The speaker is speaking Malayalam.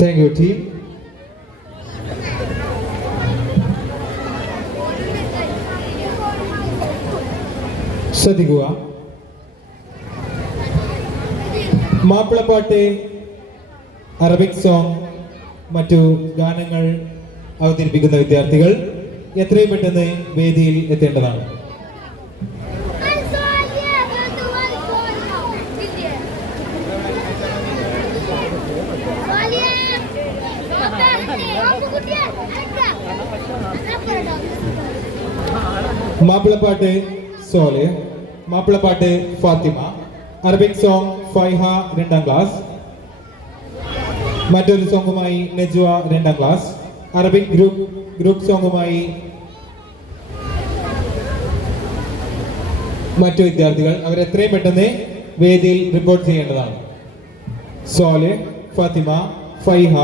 Thank you, team. ശ്രദ്ധിക്കുക. മാപ്പിളപ്പാട്ട്, അറബിക് സോങ്, മറ്റു ഗാനങ്ങൾ അവതരിപ്പിക്കുന്ന വിദ്യാർത്ഥികൾ എത്രയും പെട്ടെന്ന് വേദിയിൽ എത്തേണ്ടതാണ്. മാപ്പിളപ്പാട്ട് സോലെ, മാപ്പിളപ്പാട്ട് ഫാത്തിമ, അറബിക് സോങ് ഫൈഹ 2ാം ക്ലാസ്, മറ്റൊരു സോങ്ങുമായി നജ്വ 2ാം ക്ലാസ്, അറബിക് ഗ്രൂപ്പ് സോങ്ങുമായി മറ്റു വിദ്യാർത്ഥികൾ അവരെത്രയും പെട്ടെന്ന് വേദിയിൽ റിപ്പോർട്ട് ചെയ്യേണ്ടതാണ്. സോലെ, ഫാത്തിമ, ഫൈഹ